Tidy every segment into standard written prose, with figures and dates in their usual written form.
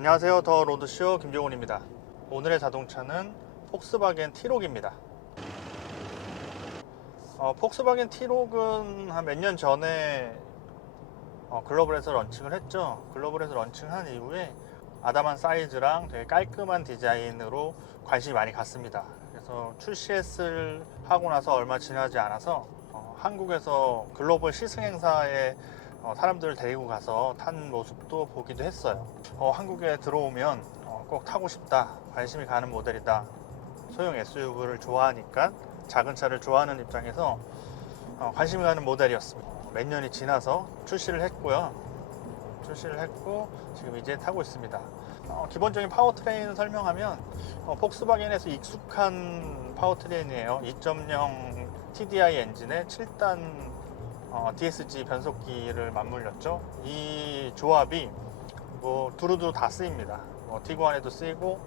안녕하세요. 더 로드쇼 김종훈입니다. 오늘의 자동차는 폭스바겐 T-Roc입니다. 폭스바겐 T-Roc은 한 몇 년 전에 글로벌에서 런칭을 했죠. 글로벌에서 런칭한 이후에 아담한 사이즈랑 되게 깔끔한 디자인으로 관심이 많이 갔습니다. 그래서 출시했을 하고 나서 얼마 지나지 않아서 한국에서 글로벌 시승 행사에 사람들을 데리고 가서 탄 모습도 보기도 했어요. 한국에 들어오면 꼭 타고 싶다, 관심이 가는 모델이다. 소형 SUV를 좋아하니까 작은 차를 좋아하는 입장에서 관심이 가는 모델이었습니다. 몇 년이 지나서 출시를 했고요. 출시를 했고 지금 이제 타고 있습니다. 기본적인 파워트레인 설명하면 폭스바겐에서 익숙한 파워트레인이에요. 2.0 TDI 엔진에 7단 DSG 변속기를 맞물렸죠. 이 조합이 두루두루 다 쓰입니다. 티구안에도 쓰이고,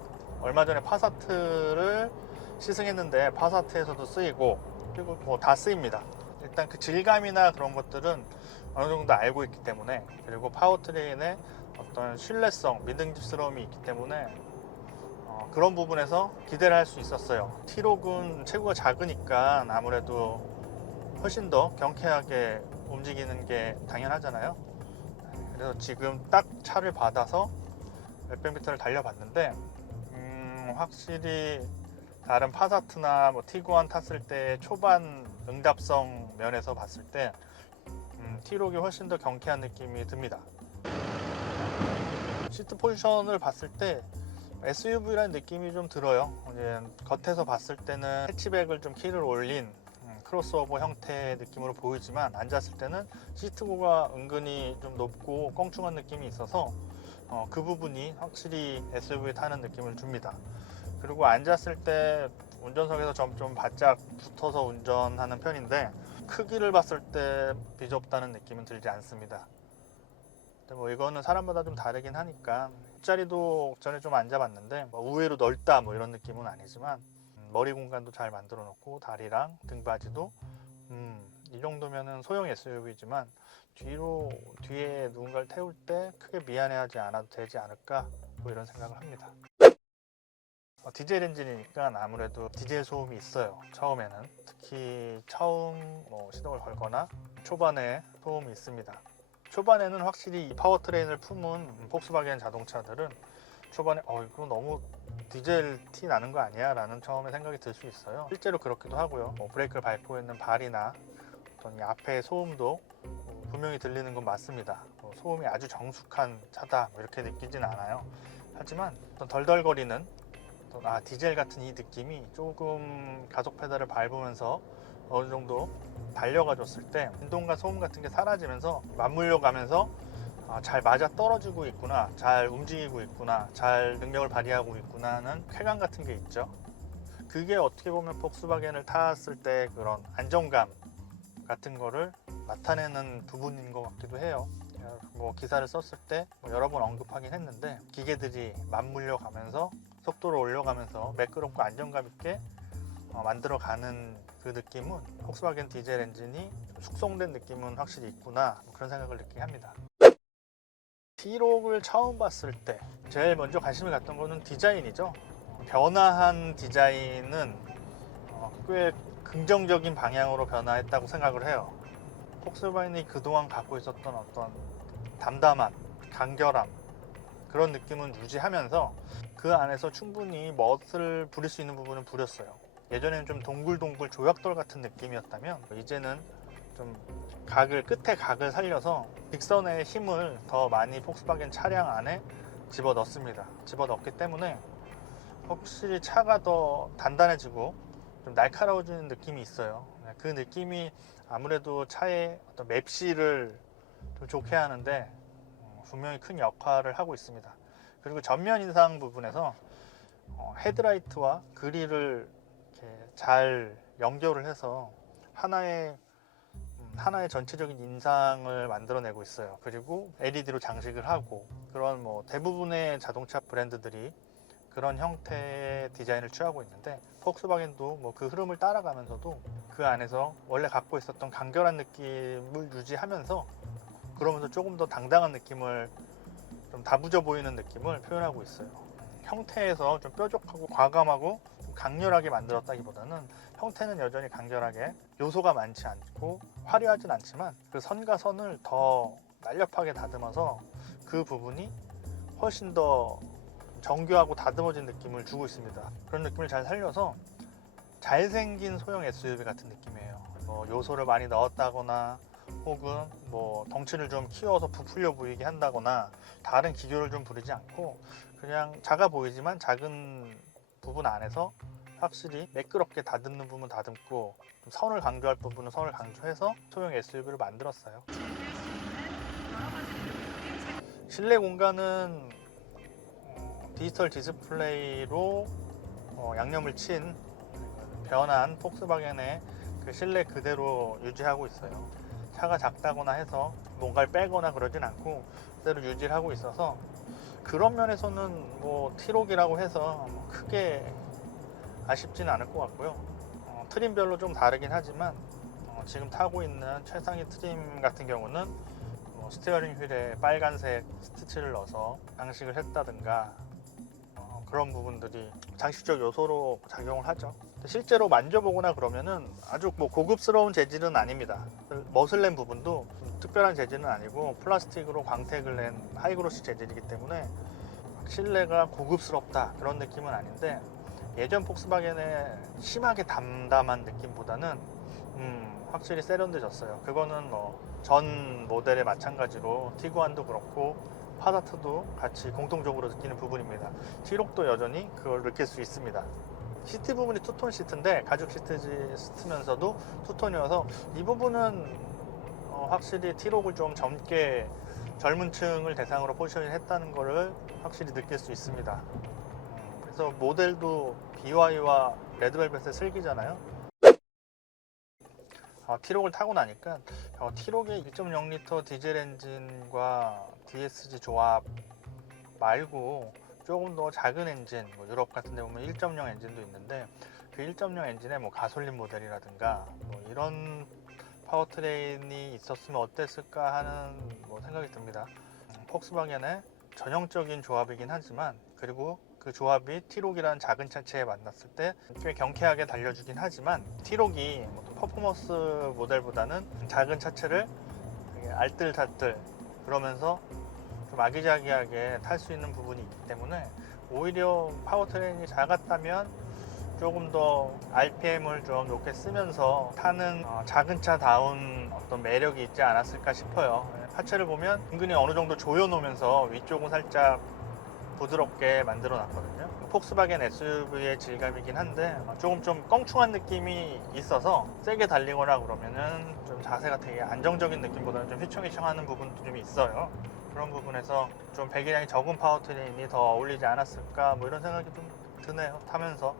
얼마 전에 파사트를 시승했는데 파사트에서도 쓰이고, 그리고 다 쓰입니다. 일단 그 질감이나 그런 것들은 어느 정도 알고 있기 때문에, 그리고 파워트레인의 어떤 신뢰성, 믿음직스러움이 있기 때문에 그런 부분에서 기대를 할 수 있었어요. T-Roc은 체구가 작으니까 아무래도 훨씬 더 경쾌하게 움직이는 게 당연하잖아요. 그래서 지금 딱 차를 받아서 몇백 미터를 달려봤는데 확실히 다른 파사트나 티구안 탔을 때 초반 응답성 면에서 봤을 때 T-Roc이 훨씬 더 경쾌한 느낌이 듭니다. 시트 포지션을 봤을 때 SUV라는 느낌이 좀 들어요. 이제 겉에서 봤을 때는 해치백을 좀 키를 올린 크로스오버 형태의 느낌으로 보이지만 앉았을 때는 시트고가 은근히 좀 높고 껑충한 느낌이 있어서 그 부분이 확실히 SUV에 타는 느낌을 줍니다. 그리고 앉았을 때 운전석에서 좀 바짝 붙어서 운전하는 편인데 크기를 봤을 때 비좁다는 느낌은 들지 않습니다. 근데 이거는 사람마다 좀 다르긴 하니까 뒷자리도 전에 좀 앉아봤는데 우회로 넓다 이런 느낌은 아니지만 머리 공간도 잘 만들어 놓고 다리랑 등받이도 이 정도면은 소형 SUV지만 뒤에 누군가를 태울 때 크게 미안해하지 않아도 되지 않을까 이런 생각을 합니다. 디젤 엔진이니까 아무래도 디젤 소음이 있어요. 처음에는 특히 처음 시동을 걸거나 초반에 소음이 있습니다. 초반에는 확실히 이 파워트레인을 품은 폭스바겐 자동차들은 초반에 이거 너무 디젤 티 나는 거 아니야? 라는 처음에 생각이 들 수 있어요. 실제로 그렇기도 하고요. 브레이크를 밟고 있는 발이나 어떤 이 앞에 소음도 분명히 들리는 건 맞습니다. 소음이 아주 정숙한 차다 이렇게 느끼진 않아요. 하지만 어떤 덜덜거리는 디젤 같은 이 느낌이 조금 가속 페달을 밟으면서 어느 정도 달려가 줬을 때 진동과 소음 같은 게 사라지면서 맞물려 가면서 잘 맞아 떨어지고 있구나, 잘 움직이고 있구나, 잘 능력을 발휘하고 있구나 하는 쾌감 같은 게 있죠. 그게 어떻게 보면 폭스바겐을 탔을 때 그런 안정감 같은 거를 나타내는 부분인 것 같기도 해요. 기사를 썼을 때 여러 번 언급하긴 했는데 기계들이 맞물려 가면서 속도를 올려가면서 매끄럽고 안정감 있게 만들어가는 그 느낌은 폭스바겐 디젤 엔진이 숙성된 느낌은 확실히 있구나 그런 생각을 느끼게 합니다. T-Roc을 처음 봤을 때 제일 먼저 관심을 갖던 거는 디자인이죠. 변화한 디자인은 꽤 긍정적인 방향으로 변화했다고 생각을 해요. 폭스바겐이 그동안 갖고 있었던 어떤 담담함, 간결함 그런 느낌은 유지하면서 그 안에서 충분히 멋을 부릴 수 있는 부분은 부렸어요. 예전에는 좀 동글동글 조약돌 같은 느낌이었다면 이제는 좀 끝에 각을 살려서 직선의 힘을 더 많이 폭스바겐 차량 안에 집어넣습니다. 집어넣기 때문에 확실히 차가 더 단단해지고 좀 날카로워지는 느낌이 있어요. 그 느낌이 아무래도 차의 어떤 맵시를 좀 좋게 하는데 분명히 큰 역할을 하고 있습니다. 그리고 전면 인상 부분에서 헤드라이트와 그릴을 이렇게 잘 연결을 해서 하나의 전체적인 인상을 만들어내고 있어요. 그리고 LED로 장식을 하고 그런 대부분의 자동차 브랜드들이 그런 형태의 디자인을 취하고 있는데 폭스바겐도 그 흐름을 따라가면서도 그 안에서 원래 갖고 있었던 간결한 느낌을 유지하면서 그러면서 조금 더 당당한 느낌을 좀 다부져 보이는 느낌을 표현하고 있어요. 형태에서 좀 뾰족하고 과감하고 좀 강렬하게 만들었다기보다는 형태는 여전히 간결하게 요소가 많지 않고 화려하진 않지만 그 선과 선을 더 날렵하게 다듬어서 그 부분이 훨씬 더 정교하고 다듬어진 느낌을 주고 있습니다. 그런 느낌을 잘 살려서 잘생긴 소형 SUV 같은 느낌이에요. 뭐 요소를 많이 넣었다거나 혹은 뭐 덩치를 좀 키워서 부풀려 보이게 한다거나 다른 기교를 좀 부리지 않고 그냥 작아 보이지만 작은 부분 안에서 확실히 매끄럽게 다듬는 부분 다듬고 좀 선을 강조할 부분은 선을 강조해서 소형 SUV를 만들었어요. 실내 공간은 디지털 디스플레이로 양념을 친 변한 폭스바겐의 그 실내 그대로 유지하고 있어요. 차가 작다거나 해서 뭔가를 빼거나 그러진 않고 그대로 유지를 하고 있어서 그런 면에서는 뭐 T-Roc이라고 해서 크게 아쉽지는 않을 것 같고요. 트림별로 좀 다르긴 하지만 지금 타고 있는 최상위 트림 같은 경우는 뭐 스티어링 휠에 빨간색 스티치를 넣어서 장식을 했다든가 그런 부분들이 장식적 요소로 작용을 하죠. 실제로 만져보거나 그러면은 아주 뭐 고급스러운 재질은 아닙니다. 머슬낸 부분도 특별한 재질은 아니고 플라스틱으로 광택을 낸 하이그로시 재질이기 때문에 실내가 고급스럽다 그런 느낌은 아닌데 예전 폭스바겐의 심하게 담담한 느낌보다는 확실히 세련돼졌어요. 그거는 뭐 전 모델에 마찬가지로 티구안도 그렇고 파사트도 같이 공통적으로 느끼는 부분입니다. T-Roc도 여전히 그걸 느낄 수 있습니다. 시트 부분이 투톤 시트인데 가죽 시트면서도 투톤이어서 이 부분은 확실히 T-Roc을 좀 젊은 층을 대상으로 포지셔닝 했다는 것을 확실히 느낄 수 있습니다. 그래서 모델도 BY와 레드벨벳의 슬기잖아요. T-Roc을 타고 나니까 T-Roc의 1.0L 디젤 엔진과 DSG 조합 말고 조금 더 작은 엔진, 뭐 유럽 같은 데 보면 1.0 엔진도 있는데 그 1.0 엔진의 뭐 가솔린 모델이라든가 뭐 이런 파워트레인이 있었으면 어땠을까 하는 뭐 생각이 듭니다. 폭스바겐의 전형적인 조합이긴 하지만 그리고 그 조합이 T-Roc이라는 작은 차체에 만났을 때 꽤 경쾌하게 달려주긴 하지만 T-Roc이 퍼포먼스 모델보다는 작은 차체를 알뜰살뜰 그러면서 좀 아기자기하게 탈 수 있는 부분이 있기 때문에 오히려 파워트레인이 작았다면 조금 더 RPM을 좀 높게 쓰면서 타는 작은 차다운 어떤 매력이 있지 않았을까 싶어요. 하체를 보면 은근히 어느 정도 조여놓으면서 위쪽은 살짝 부드럽게 만들어 놨거든요. 폭스바겐 SUV의 질감이긴 한데 조금 좀 껑충한 느낌이 있어서 세게 달리거나 그러면은 좀 자세가 되게 안정적인 느낌보다는 좀 휘청휘청하는 부분도 좀 있어요. 그런 부분에서 좀 배기량이 적은 파워트레인이 더 어울리지 않았을까 뭐 이런 생각이 좀 드네요, 타면서.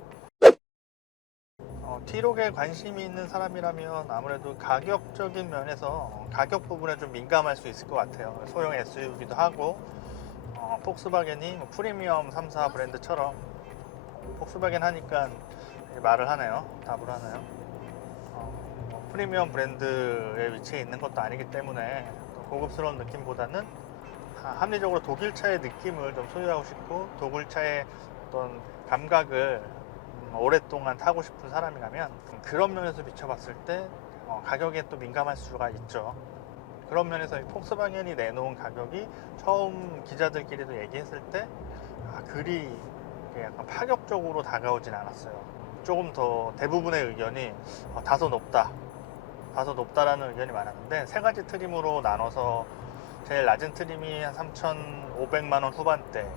T-Roc에 관심이 있는 사람이라면 아무래도 가격적인 면에서 가격 부분에 좀 민감할 수 있을 것 같아요. 소형 SUV기도 하고 폭스바겐이 뭐 프리미엄 3사 브랜드처럼 폭스바겐 하니까 말을 하네요. 답을 하네요. 프리미엄 브랜드의 위치에 있는 것도 아니기 때문에 고급스러운 느낌보다는 합리적으로 독일차의 느낌을 좀 소유하고 싶고 독일차의 어떤 감각을 오랫동안 타고 싶은 사람이라면 그런 면에서 비춰봤을 때 가격에 또 민감할 수가 있죠. 그런 면에서 폭스바겐이 내놓은 가격이 처음 기자들끼리도 얘기했을 때 그리 약간 파격적으로 다가오진 않았어요. 조금 더 대부분의 의견이 다소 높다라는 의견이 많았는데 세 가지 트림으로 나눠서 제일 낮은 트림이 한 3,500만 원 후반대,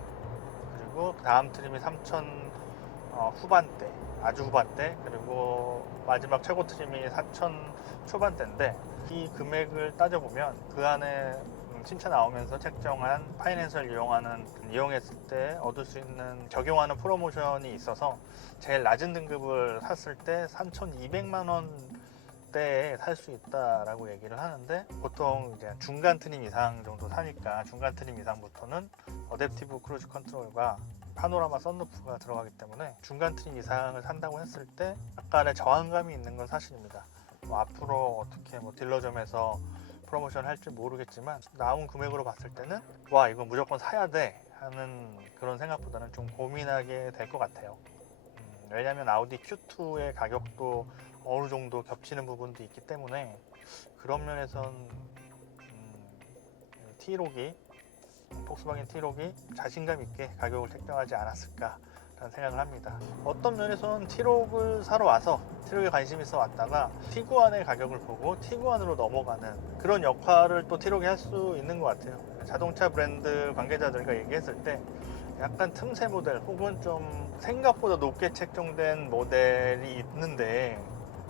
그리고 그 다음 트림이 3,000 후반대, 아주 후반대, 그리고 마지막 최고 트림이 4,000 초반대인데 이 금액을 따져보면 그 안에 신차 나오면서 책정한 파이낸셜 이용했을 때 얻을 수 있는 적용하는 프로모션이 있어서 제일 낮은 등급을 샀을 때 3,200만 원대에 살 수 있다라고 얘기를 하는데 보통 이제 중간 트림 이상 정도 사니까 중간 트림 이상부터는 어댑티브 크루즈 컨트롤과 파노라마 썬루프가 들어가기 때문에 중간 트림 이상을 산다고 했을 때 약간의 저항감이 있는 건 사실입니다. 앞으로 어떻게 딜러점에서 프로모션을 할지 모르겠지만 나온 금액으로 봤을 때는 와 이거 무조건 사야 돼 하는 그런 생각보다는 좀 고민하게 될 것 같아요. 왜냐하면 아우디 Q2의 가격도 어느 정도 겹치는 부분도 있기 때문에 그런 면에선 T-Roc이 폭스바겐 T-Roc이 자신감 있게 가격을 책정하지 않았을까라는 생각을 합니다. 어떤 면에서는 T-Roc을 사러 와서 T-Roc에 관심 있어 왔다가 티구안의 가격을 보고 티구안으로 넘어가는 그런 역할을 또 T-Roc이 할 수 있는 것 같아요. 자동차 브랜드 관계자들과 얘기했을 때 약간 틈새 모델 혹은 좀 생각보다 높게 책정된 모델이 있는데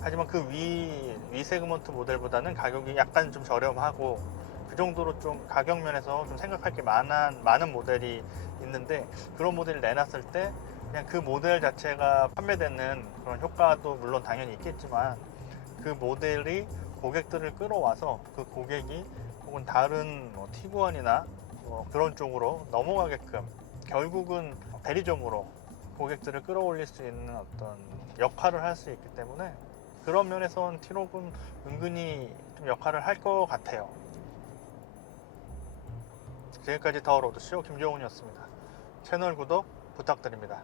하지만 그 위 세그먼트 모델보다는 가격이 약간 좀 저렴하고 그 정도로 좀 가격 면에서 좀 생각할 게 많은 모델이 있는데 그런 모델을 내놨을 때 그냥 그 모델 자체가 판매되는 그런 효과도 물론 당연히 있겠지만 그 모델이 고객들을 끌어와서 그 고객이 혹은 다른 티구안이나 그런 쪽으로 넘어가게끔 결국은 대리점으로 고객들을 끌어올릴 수 있는 어떤 역할을 할 수 있기 때문에 그런 면에서는 T-Roc은 은근히 좀 역할을 할 것 같아요. 지금까지 더 로드쇼 김종훈이었습니다. 채널 구독 부탁드립니다.